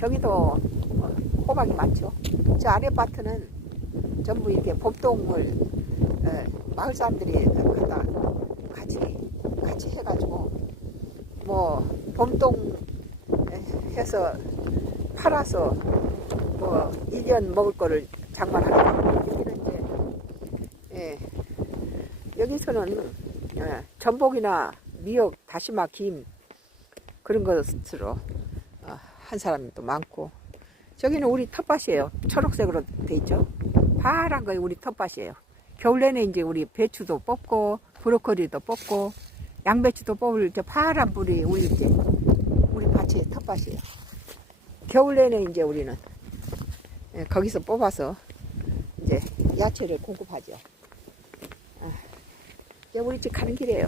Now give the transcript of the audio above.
저기도 어, 호박이 많죠. 저 아랫밭은 전부 이렇게 봄동을 어, 마을 사람들이 갖다 같이 같이 해가지고 뭐 봄동 해서 팔아서 뭐 1년 먹을 거를 장만하고 여기는 이제 예, 여기서는 예, 전복이나 미역, 다시마, 김 그런 것으로 어, 한 사람도 많고 저기는 우리 텃밭이에요. 초록색으로 돼 있죠. 파란 거이 우리 텃밭이에요. 겨울 내내 이제 우리 배추도 뽑고 브로콜리도 뽑고 양배추도 뽑을 저 파란 불이 우리 이제 우리 밭의 텃밭이에요. 겨울 내내 이제 우리는 예, 거기서 뽑아서 이제 야채를 공급하죠. 아, 이제 우리 집 가는 길이에요.